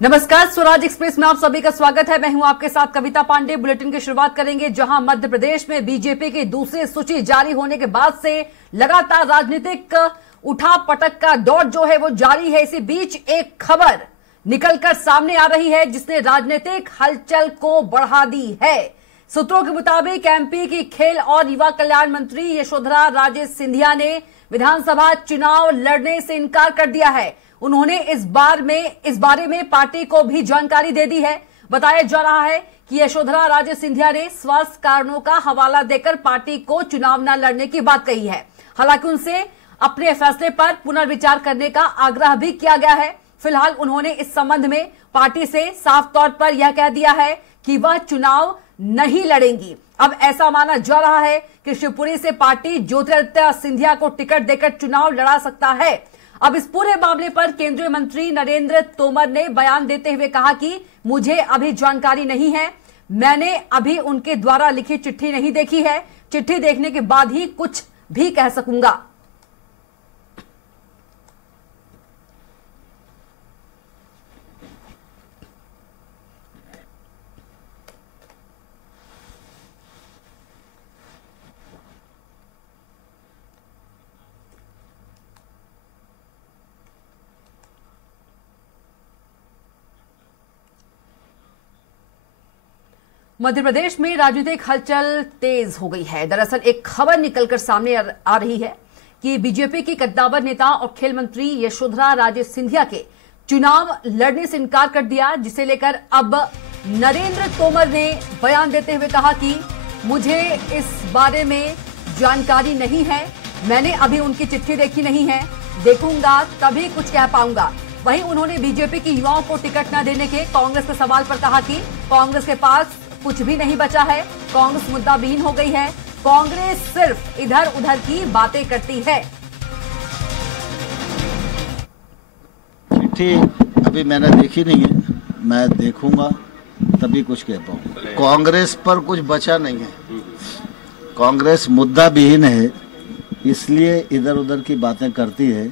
नमस्कार, स्वराज एक्सप्रेस में आप सभी का स्वागत है। मैं हूं आपके साथ कविता पांडे। बुलेटिन की शुरुआत करेंगे जहां मध्य प्रदेश में बीजेपी की दूसरी सूची जारी होने के बाद से लगातार राजनीतिक उठापटक का दौर जो है वो जारी है। इसी बीच एक खबर निकलकर सामने आ रही है जिसने राजनीतिक हलचल को बढ़ा दी है। सूत्रों के मुताबिक एमपी की खेल और युवा कल्याण मंत्री यशोधरा राजे सिंधिया ने विधानसभा चुनाव लड़ने से इनकार कर दिया है। उन्होंने इस बारे में पार्टी को भी जानकारी दे दी है। बताया जा रहा है कि यशोधरा राजे सिंधिया ने स्वास्थ्य कारणों का हवाला देकर पार्टी को चुनाव न लड़ने की बात कही है। हालांकि उनसे अपने फैसले पर पुनर्विचार करने का आग्रह भी किया गया है। फिलहाल उन्होंने इस संबंध में पार्टी से साफ तौर पर यह कह दिया है कि वह चुनाव नहीं लड़ेंगी। अब ऐसा माना जा रहा है कि शिवपुरी से पार्टी ज्योतिरादित्य सिंधिया को टिकट देकर चुनाव लड़ा सकता है। अब इस पूरे मामले पर केंद्रीय मंत्री नरेंद्र तोमर ने बयान देते हुए कहा कि मुझे अभी जानकारी नहीं है, मैंने अभी उनके द्वारा लिखी चिट्ठी नहीं देखी है, चिट्ठी देखने के बाद ही कुछ भी कह सकूंगा। मध्य प्रदेश में राजनीतिक हलचल तेज हो गई है। दरअसल एक खबर निकलकर सामने आ रही है कि बीजेपी की कद्दावर नेता और खेल मंत्री यशोधरा राजे सिंधिया के चुनाव लड़ने से इनकार कर दिया, जिसे लेकर अब नरेंद्र तोमर ने बयान देते हुए कहा कि मुझे इस बारे में जानकारी नहीं है, मैंने अभी उनकी चिट्ठी देखी नहीं है, देखूंगा तभी कुछ कह पाऊंगा। वहीं उन्होंने बीजेपी की युवाओं को टिकट न देने के कांग्रेस के सवाल पर कहा कि कांग्रेस के पास कुछ भी नहीं बचा है, कांग्रेस मुद्दा विहीन हो गई है, कांग्रेस सिर्फ इधर उधर की बातें करती है। चिट्ठी अभी मैंने देखी नहीं है, मैं देखूंगा तभी कुछ कह पाऊंगा। कांग्रेस पर कुछ बचा नहीं है, कांग्रेस मुद्दा विहीन है, इसलिए इधर उधर की बातें करती है।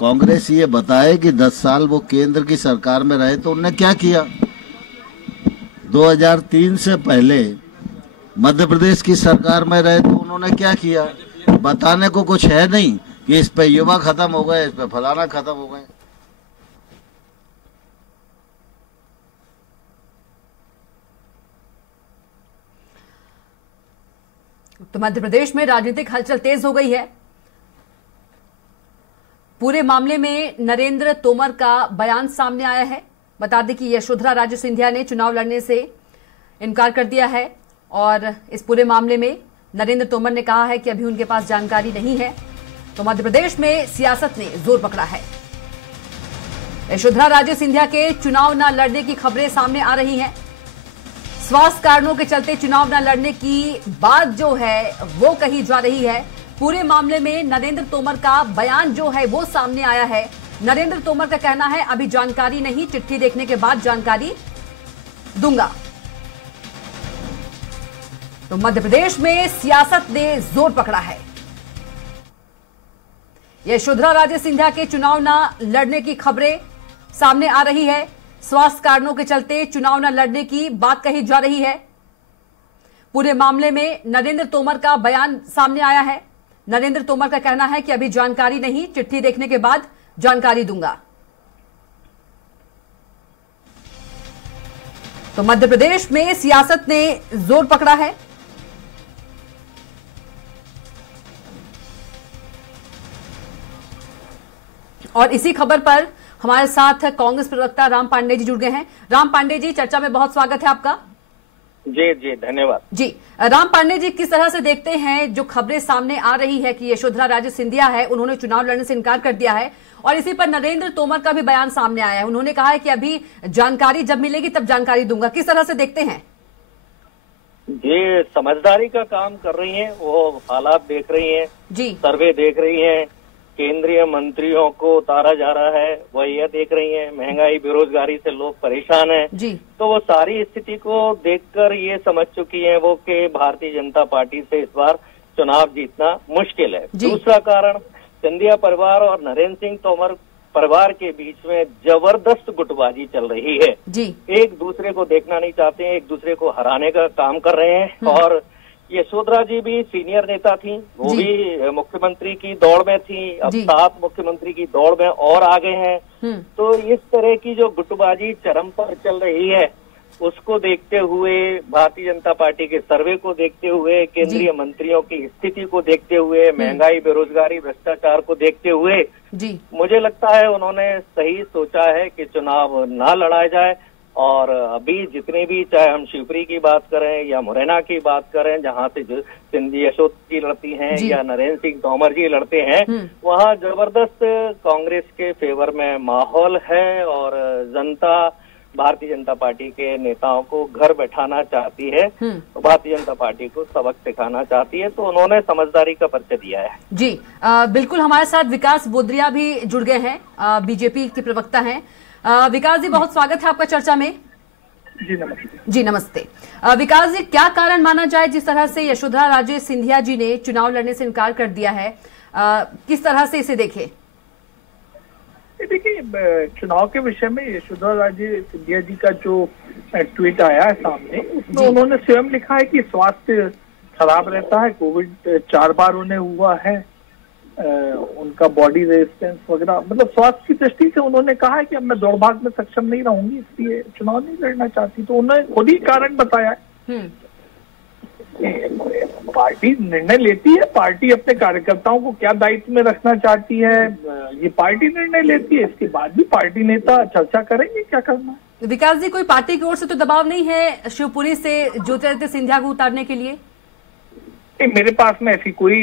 कांग्रेस ये बताए कि 10 साल वो केंद्र की सरकार में रहे तो उन्होंने क्या किया। 2003 से पहले मध्य प्रदेश की सरकार में रहे तो उन्होंने क्या किया। बताने को कुछ है नहीं कि इस पे युवा खत्म हो गए, इस पे फलाना खत्म हो गए। तो मध्य प्रदेश में राजनीतिक हलचल तेज हो गई है। पूरे मामले में नरेंद्र तोमर का बयान सामने आया है। बता दें कि यशोधरा राजे सिंधिया ने चुनाव लड़ने से इनकार कर दिया है और इस पूरे मामले में नरेंद्र तोमर ने कहा है कि अभी उनके पास जानकारी नहीं है। तो मध्य प्रदेश में सियासत ने जोर पकड़ा है। यशोधरा राजे सिंधिया के चुनाव न लड़ने की खबरें सामने आ रही हैं। स्वास्थ्य कारणों के चलते चुनाव न लड़ने की बात जो है वो कही जा रही है। पूरे मामले में नरेंद्र तोमर का बयान जो है वो सामने आया है। नरेंद्र तोमर का कहना है अभी जानकारी नहीं, चिट्ठी देखने के बाद जानकारी दूंगा। तो मध्य प्रदेश में सियासत ने जोर पकड़ा है। यशोधरा राजे सिंधिया के चुनाव न लड़ने की खबरें सामने आ रही है। स्वास्थ्य कारणों के चलते चुनाव न लड़ने की बात कही जा रही है। पूरे मामले में नरेंद्र तोमर का बयान सामने आया है। नरेंद्र तोमर का कहना है कि अभी जानकारी नहीं, चिट्ठी देखने के बाद जानकारी दूंगा। तो मध्य प्रदेश में सियासत ने जोर पकड़ा है। और इसी खबर पर हमारे साथ कांग्रेस प्रवक्ता राम पांडे जी जुड़ गए हैं। राम पांडे जी, चर्चा में बहुत स्वागत है आपका। जी जी, धन्यवाद जी। राम पांडे जी, किस तरह से देखते हैं जो खबरें सामने आ रही है कि यशोधरा राजे सिंधिया है, उन्होंने चुनाव लड़ने से इनकार कर दिया है और इसी पर नरेंद्र तोमर का भी बयान सामने आया है। उन्होंने कहा है कि अभी जानकारी जब मिलेगी तब जानकारी दूंगा। किस तरह से देखते हैं? ये समझदारी का काम कर रही हैं, वो हालात देख रही हैं जी, सर्वे देख रही हैं, केंद्रीय मंत्रियों को उतारा जा रहा है वह यह देख रही हैं, महंगाई बेरोजगारी से लोग परेशान हैं जी। तो वो सारी स्थिति को देखकर ये समझ चुकी हैं वो कि भारतीय जनता पार्टी से इस बार चुनाव जीतना मुश्किल है। दूसरा कारण, सिंधिया परिवार और नरेंद्र सिंह तोमर परिवार के बीच में जबरदस्त गुटबाजी चल रही है जी। एक दूसरे को देखना नहीं चाहते हैं, एक दूसरे को हराने का काम कर रहे हैं। और यशोधरा जी भी सीनियर नेता थी, वो भी मुख्यमंत्री की दौड़ में थी, अब 7 मुख्यमंत्री की दौड़ में और आ गए हैं। तो इस तरह की जो गुटबाजी चरम पर चल रही है, उसको देखते हुए, भारतीय जनता पार्टी के सर्वे को देखते हुए, केंद्रीय मंत्रियों की स्थिति को देखते हुए, महंगाई, बेरोजगारी, भ्रष्टाचार को देखते हुए जी, मुझे लगता है उन्होंने सही सोचा है कि चुनाव ना लड़ा जाए। और अभी जितने भी, चाहे हम शिवपुरी की बात करें या मुरैना की बात करें, जहां से यशोधरा जी लड़ती हैं या नरेंद्र सिंह तोमर जी लड़ते हैं, वहां जबरदस्त कांग्रेस के फेवर में माहौल है और जनता भारतीय जनता पार्टी के नेताओं को घर बैठाना चाहती है, भारतीय जनता पार्टी को सबक सिखाना चाहती है। तो उन्होंने समझदारी का परिचय दिया है। जी बिल्कुल, हमारे साथ विकास बोदरिया भी जुड़ गए हैं, बीजेपी के प्रवक्ता हैं। विकास जी, बहुत स्वागत है आपका चर्चा में। जी नमस्ते। जी नमस्ते। विकास जी, क्या कारण माना जाए जिस तरह से यशोधरा राजे सिंधिया जी ने चुनाव लड़ने से इनकार कर दिया है, किस तरह से इसे देखें? देखिए, चुनाव के विषय में यशोधरा राजे सिंधिया जी का जो ट्वीट आया है सामने, उसमें उन्होंने स्वयं लिखा है कि स्वास्थ्य खराब रहता है, कोविड 4 बार उन्हें हुआ है, उनका बॉडी रेजिस्टेंस वगैरह, मतलब स्वास्थ्य की दृष्टि से उन्होंने कहा है कि अब मैं दौड़ भाग में सक्षम नहीं रहूंगी, इसलिए चुनाव नहीं लड़ना चाहती। तो उन्होंने खुद ही कारण बताया है। पार्टी निर्णय लेती है, पार्टी अपने कार्यकर्ताओं को क्या दायित्व में रखना चाहती है, ये पार्टी निर्णय लेती है। इसके बाद भी पार्टी नेता चर्चा करेंगे क्या करना है। विकास जी, कोई पार्टी की ओर से तो दबाव नहीं है शिवपुरी से ज्योतिरादित्य सिंधिया को उतारने के लिए? मेरे पास में ऐसी कोई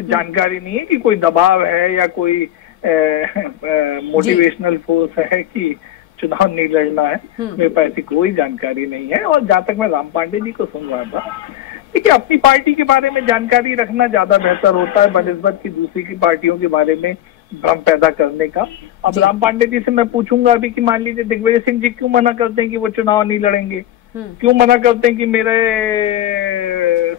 जानकारी नहीं है कि कोई दबाव है या कोई मोटिवेशनल फोर्स है कि चुनाव नहीं लड़ना है। मेरे पास ऐसी कोई जानकारी नहीं है। और जहां तक मैं राम पांडे जी को सुन रहा था, देखिए, अपनी पार्टी के बारे में जानकारी रखना ज्यादा बेहतर होता है बनिस्बत की दूसरी की पार्टियों के बारे में भ्रम पैदा करने का। अब राम पांडे जी से मैं पूछूंगा अभी कि मान लीजिए दिग्विजय सिंह जी क्यों मना करते हैं कि वो चुनाव नहीं लड़ेंगे, क्यों मना करते हैं कि मेरे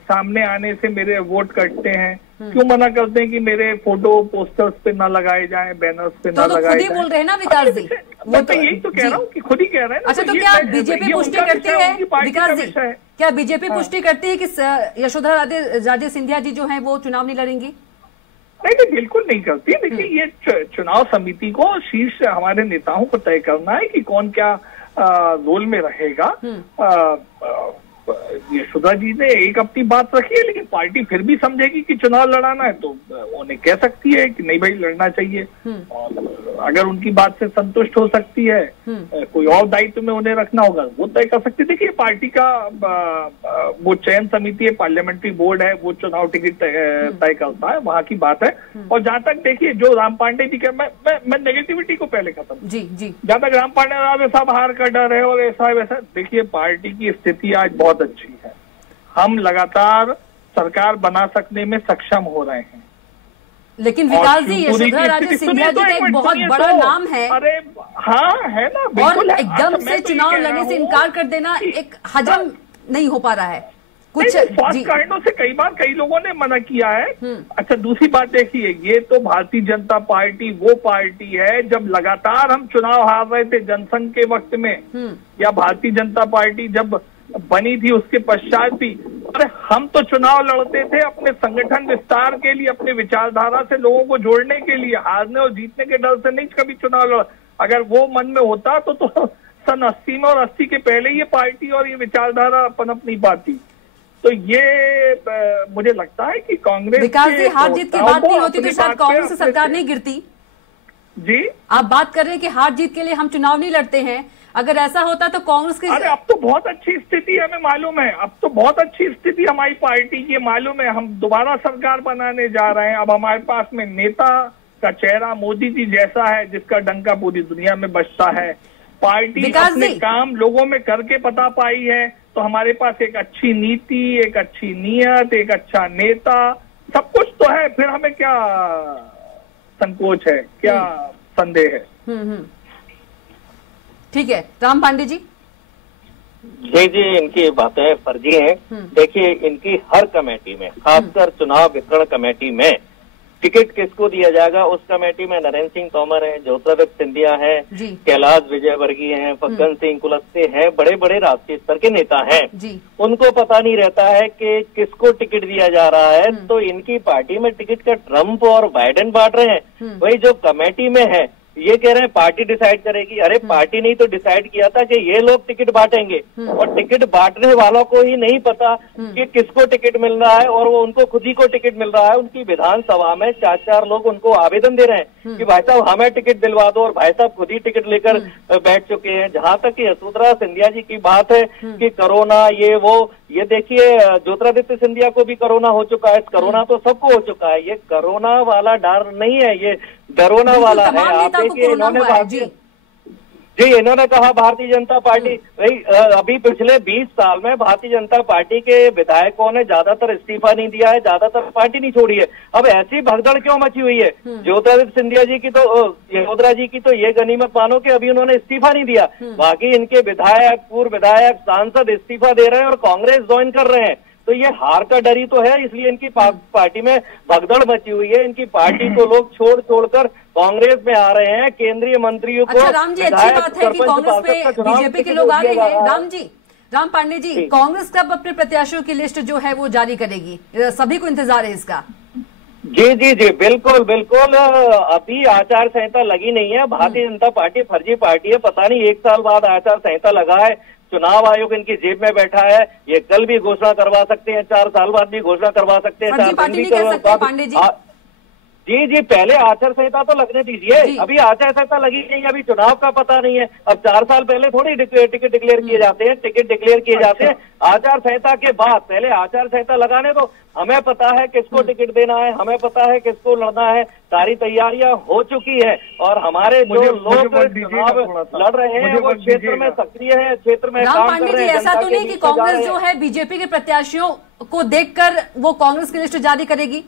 सामने आने से मेरे वोट कटते हैं, क्यों मना करते हैं कि मेरे फोटो पोस्टर्स पे ना लगाए जाएं, बैनर्स पे ना लगाए जाएं। खुद ही बोल रहे हैं ना विकास जी, वो तो यही तो कह रहा हूँ कि खुद ही कह रहे हैं। अच्छा, तो क्या बीजेपी पुष्टि करती है विकास जी, क्या बीजेपी पुष्टि करती है कि यशोधरा राजे सिंधिया जी जो है वो चुनाव नहीं लड़ेंगी? नहीं, बिल्कुल नहीं करती। देखिए, ये चुनाव समिति को, शीर्ष हमारे नेताओं को तय करना है कि कौन क्या रोल में रहेगा। यशोधरा जी ने एक अपनी बात रखी है, लेकिन पार्टी फिर भी समझेगी कि चुनाव लड़ाना है तो उन्हें कह सकती है कि नहीं भाई लड़ना चाहिए। और अगर उनकी बात से संतुष्ट हो सकती है, कोई और दायित्व में उन्हें रखना होगा, वो तय कर सकती है। देखिए, पार्टी का वो चयन समिति है, पार्लियामेंट्री बोर्ड है, वो चुनाव टिकट तय करता है, वहां की बात है। और जहां तक देखिए, जो राम पांडे जी का, मैं नेगेटिविटी को पहले खत्म, जी जी, जहां तक राम पांडे साहब हार का डर है और ऐसा वैसा, देखिए, पार्टी की स्थिति आज बहुत अच्छी है। हम लगातार सरकार बना सकने में सक्षम हो रहे हैं। लेकिन विकास जी, यशोधरा राजे सिंधिया जी का एक बहुत बड़ा नाम है। अरे हाँ, है ना, बिल्कुल। और एकदम से चुनाव लड़ने से इनकार कर देना एक हजम नहीं हो पा रहा है। कुछ स्वास्थ्य कारणों से कई बार कई लोगों ने मना किया है। अच्छा, दूसरी बात देखिए, ये तो भारतीय जनता पार्टी वो पार्टी है, जब लगातार हम चुनाव हार रहे थे जनसंघ के वक्त में, या भारतीय जनता पार्टी जब बनी थी उसके पश्चात भी, अरे हम तो चुनाव लड़ते थे अपने संगठन विस्तार के लिए, अपने विचारधारा से लोगों को जोड़ने के लिए, हारने और जीतने के डर से नहीं कभी चुनाव लड़ा। अगर वो मन में होता तो सन 80 में और 80 के पहले ये पार्टी और ये विचारधारा पनप नहीं पाती। तो ये मुझे लगता है कि कांग्रेस, विकास जी, हार जीत की बात नहीं होती तो शायद कांग्रेस से सरकार नहीं गिरती। जी, आप बात कर रहे हैं कि हार जीत के लिए हम चुनाव नहीं लड़ते हैं, अगर ऐसा होता तो कांग्रेस की, अरे अब तो बहुत अच्छी स्थिति हमें मालूम है, अब तो बहुत अच्छी स्थिति हमारी पार्टी की मालूम है। हम दोबारा सरकार बनाने जा रहे हैं। अब हमारे पास में नेता का चेहरा मोदी जी जैसा है, जिसका डंका पूरी दुनिया में बजता है। पार्टी अपने काम लोगों में करके बता पाई है। तो हमारे पास एक अच्छी नीति, एक अच्छी नीयत, एक अच्छा नेता, सब कुछ तो है। फिर हमें क्या संकोच है, क्या संदेह है? ठीक है, राम पांडे जी। जी, इनकी बातें फर्जी हैं। देखिए, इनकी हर कमेटी में, खासकर चुनाव वितरण कमेटी में टिकट किसको दिया जाएगा। उस कमेटी में नरेंद्र सिंह तोमर है, ज्योतिरादित्य सिंधिया है, कैलाश विजयवर्गीय हैं, फग्गन सिंह कुलस्ते हैं, बड़े बड़े राष्ट्रीय स्तर के नेता हैं। उनको पता नहीं रहता है कि किसको टिकट दिया जा रहा है, तो इनकी पार्टी में टिकट का ट्रम्प और बाइडेन बांट रहे हैं। वही जो कमेटी में है ये कह रहे हैं पार्टी डिसाइड करेगी। अरे पार्टी ने तो डिसाइड किया था कि ये लोग टिकट बांटेंगे, और टिकट बांटने वालों को ही नहीं पता कि किसको टिकट मिल रहा है, और वो उनको खुद ही को टिकट मिल रहा है। उनकी विधानसभा में 4 लोग उनको आवेदन दे रहे हैं कि भाई साहब हमें टिकट दिलवा दो, और भाई साहब खुद ही टिकट लेकर बैठ चुके हैं। जहां तक यशोधरा सिंधिया जी की बात है कि कोरोना ये देखिए ज्योतिरादित्य सिंधिया को भी कोरोना हो चुका है। कोरोना तो सबको हो चुका है, ये कोरोना वाला डर नहीं है, ये डरोना वाला है। आप देखिए इन्होंने कहा भारतीय जनता पार्टी, भाई अभी पिछले 20 साल में भारतीय जनता पार्टी के विधायकों ने ज्यादातर इस्तीफा नहीं दिया है, ज्यादातर पार्टी नहीं छोड़ी है। अब ऐसी भगदड़ क्यों मची हुई है? ज्योतिरादित्य सिंधिया जी की तो यशोधरा जी की तो ये गनीमत मानो कि अभी उन्होंने इस्तीफा नहीं दिया, बाकी इनके विधायक, पूर्व विधायक, सांसद इस्तीफा दे रहे हैं और कांग्रेस ज्वाइन कर रहे हैं। तो ये हार का डर ही तो है, इसलिए इनकी पार्टी में भगदड़ मची हुई है। इनकी पार्टी को लोग छोड़कर कांग्रेस में आ रहे हैं। केंद्रीय मंत्रियों को राम जी, अच्छी बात है कि कांग्रेस में बीजेपी के लोग आ रहे हैं। राम पांडे जी, कांग्रेस कब अपने प्रत्याशियों की लिस्ट जो है वो जारी करेगी? सभी को इंतजार है इसका। जी बिल्कुल। अभी आचार संहिता लगी नहीं है। भारतीय जनता पार्टी फर्जी पार्टी है, पता नहीं 1 साल बाद आचार संहिता लगा है। चुनाव आयोग इनकी जेब में बैठा है, ये कल भी घोषणा करवा सकते हैं, 4 साल बाद भी घोषणा करवा सकते हैं, 4 दिन भी करवा। पांडे जी जी पहले आचार संहिता तो लगने दीजिए। अभी आचार संहिता लगी नहीं, अभी चुनाव का पता नहीं है। अब 4 साल पहले थोड़ी टिकट डिक्लेयर किए जाते हैं, टिकट डिक्लेयर किए जाते हैं आचार संहिता के बाद। पहले आचार संहिता लगाने दो, हमें पता है किसको टिकट देना है, हमें पता है किसको लड़ना है, सारी तैयारियां हो चुकी है। और हमारे जो लोग चुनाव लड़ रहे हैं वो क्षेत्र में सक्रिय है, क्षेत्र में काम कर रहे हैं। ऐसा तो नहीं कि कांग्रेस जो है बीजेपी के प्रत्याशियों को देखकर वो कांग्रेस की लिस्ट जारी करेगी?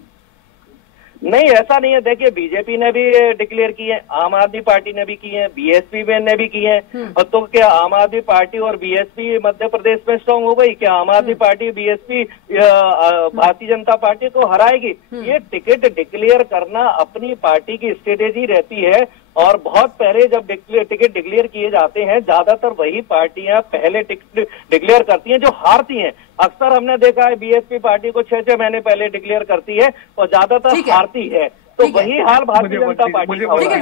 नहीं, ऐसा नहीं है। देखिए बीजेपी ने भी डिक्लेयर की है, आम आदमी पार्टी ने भी की है, बीएसपी ने भी की है। तो क्या आम आदमी पार्टी और बीएसपी मध्य प्रदेश में स्ट्रांग हो गई? क्या आम आदमी party BSP Bharatiya Janata party को हराएगी? ये टिकट डिक्लेयर करना अपनी पार्टी की स्ट्रेटेजी रहती है। और बहुत पहले जब टिकट डिक्लेयर किए जाते हैं, ज्यादातर वही पार्टियां पहले टिकट डिक्लेयर करती हैं जो हारती हैं। अक्सर हमने देखा है बीएसपी पार्टी को 6 महीने पहले डिक्लेयर करती है और ज्यादातर हारती है। तो वही हाल भारतीय जनता पार्टी का। ठीक है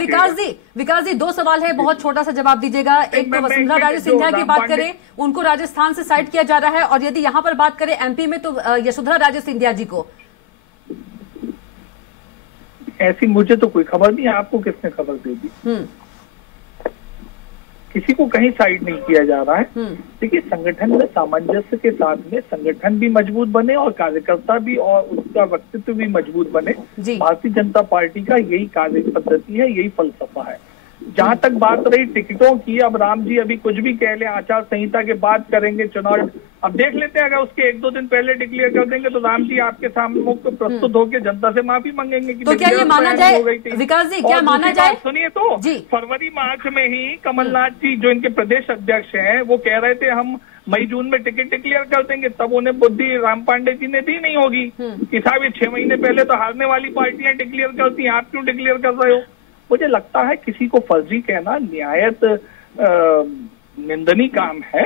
विकास जी 2 सवाल है, बहुत छोटा सा जवाब दीजिएगा। एक तो वसुंधरा राजे सिंधिया की बात करें, उनको राजस्थान से साइड किया जा रहा है, और यदि यहाँ पर बात करें एमपी में तो यशोधरा राजे सिंधिया जी को। ऐसी मुझे तो कोई खबर नहीं है, आपको किसने खबर दे दी? किसी को कहीं साइड नहीं किया जा रहा है। देखिए संगठन में सामंजस्य के साथ में संगठन भी मजबूत बने और कार्यकर्ता भी और उसका व्यक्तित्व भी मजबूत बने। भारतीय जनता पार्टी का यही कार्य पद्धति है, यही फलसफा है। जहां तक बात रही टिकटों की, अब राम जी अभी कुछ भी कह ले, आचार संहिता के बाद करेंगे चुनाव। अब देख लेते हैं, अगर उसके 1-2 दिन पहले डिक्लेयर कर देंगे तो राम जी आपके सामने प्रस्तुत होकर जनता से माफी मांगेंगे कि तो क्या ये माना जाए विकास जी, क्या माना जाए? सुनिए तो फरवरी मार्च में ही कमलनाथ जी जो इनके प्रदेश अध्यक्ष हैं वो कह रहे थे हम मई जून में टिकट डिक्लेयर कर देंगे, तब उन्हें बुद्धि राम पांडे जी ने दी नहीं होगी कि साहब ये 6 महीने पहले तो हारने वाली पार्टियां डिक्लेयर करती हैं, आप क्यों डिक्लेयर कर रहे हो? मुझे लगता है किसी को फर्जी कहना न्यायत निंदनीय काम है।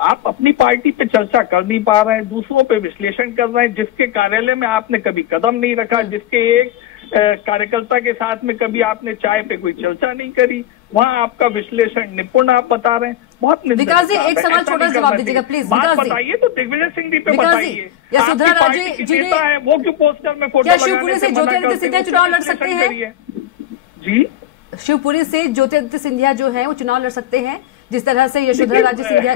आप अपनी पार्टी पे चर्चा कर नहीं पा रहे हैं, दूसरों पे विश्लेषण कर रहे हैं। जिसके कार्यालय में आपने कभी कदम नहीं रखा, जिसके एक कार्यकर्ता के साथ में कभी आपने चाय पे कोई चर्चा नहीं करी, वहाँ आपका विश्लेषण निपुण आप बता रहे हैं। बहुत विकास जी एक सवाल छोटा जवाब दीजिएगा प्लीज। बात बताइए तो दिग्विजय सिंह जी पे बताइए, यशोधरा राजे जी है वो क्यों पोस्टर में फोटो शिवपुरी से ज्योतिरादित्य सिंधिया चुनाव लड़ सकते हैं? जी शिवपुरी से ज्योतिरादित्य सिंधिया जो है वो चुनाव लड़ सकते हैं जिस तरह से यशोधरा राजे सिंधिया।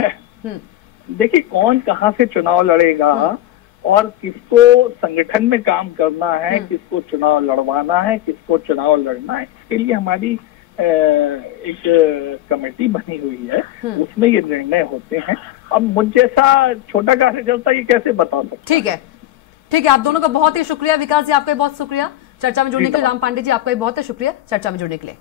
देखिए कौन कहां से चुनाव लड़ेगा और किसको संगठन में काम करना है, किसको चुनाव लड़वाना है, किसको चुनाव लड़ना है, इसके लिए हमारी एक कमेटी बनी हुई है, उसमें ये निर्णय होते हैं। अब मुझ जैसा छोटा कार्यकर्ता ये कैसे बता सकता? ठीक है, आप दोनों का बहुत ही शुक्रिया। विकास जी आपका बहुत शुक्रिया चर्चा में जुड़ने के लिए। राम पांडे जी आपका भी बहुत शुक्रिया चर्चा में जुड़ने के लिए।